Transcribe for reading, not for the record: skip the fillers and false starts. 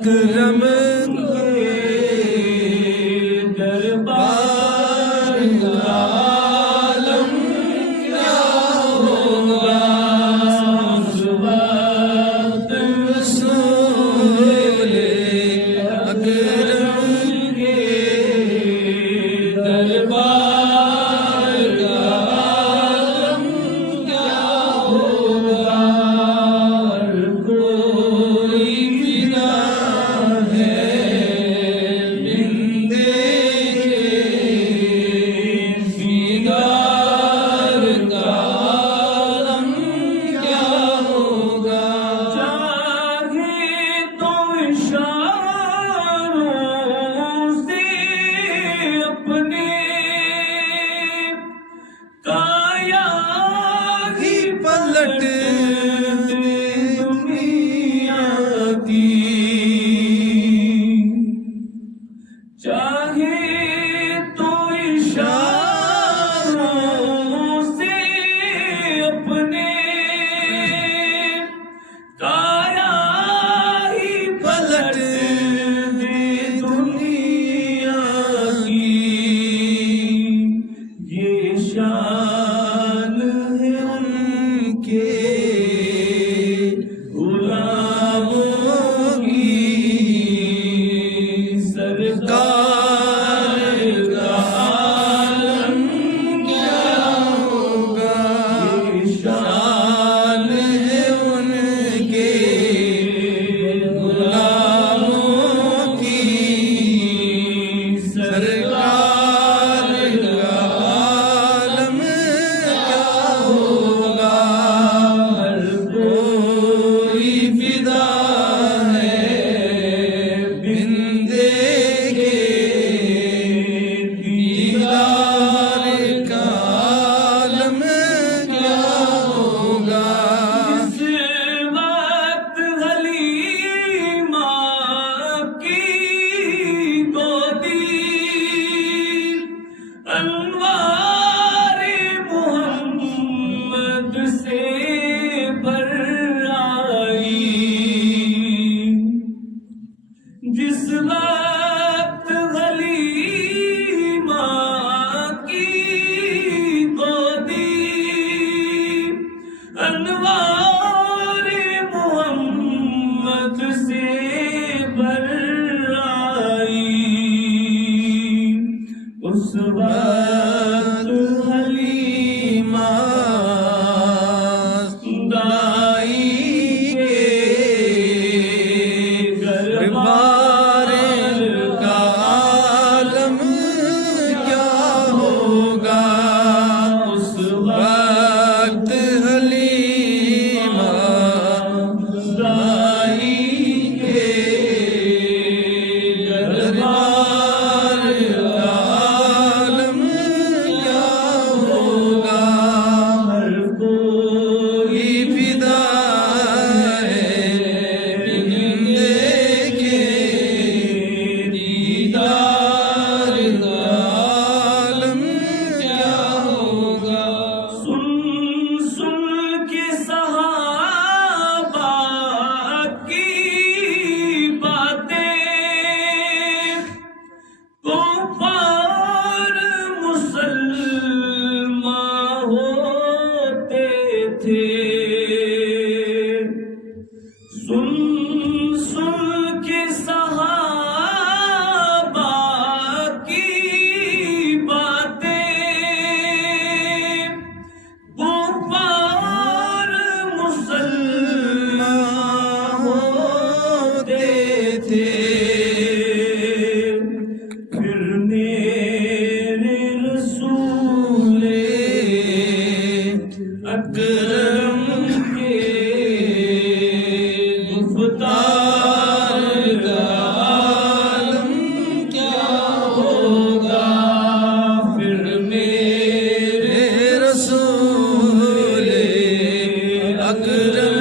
अकरम के दरबार का आलम क्या होगा। उस वक्त रसूल अकरम के दरबार का आलम क्या होगा। कोई फिदा है बिन देखे फिदार का आलम क्या होगा। चाहे तो इशारों से अपने काया ही पलट दे दुनिया की। चाहे तो इशारों से अपने काया ही पलट दे दुनिया की। ये शान है उनके गुलामों की। सरकार का आलम क्या होगा। ये शान है उनके गुलामों की। सरकार का आलम क्या होगा। हर कोई फिदा है बिन देखे दीदार का आलम क्या होगा। जिस वक्त हलीमा की गोदी अनवारे मोहम्मद से भर आई। जिस वक्त हलीमा की गोदी अनवारे मोहम्मद से भर आई। उस वक्त हलीमा दाई के दरबार का आलम क्या होगा। उस वक्त हलीमा दाई के दरबार का आलम क्या होगा। हर कोई फिदा है बिन देखे दीदार का आलम क्या होगा। सुन सुन के सहाबा की बातें कुफार मुसलमान होते थे। सुन सुन के सहाबा की बातें कुफार मुसलमान होते थे। फिर मेरे रसूले अकरम के गुफ्तार का आलम क्या होगा। फिर मेरे रसूले अकरम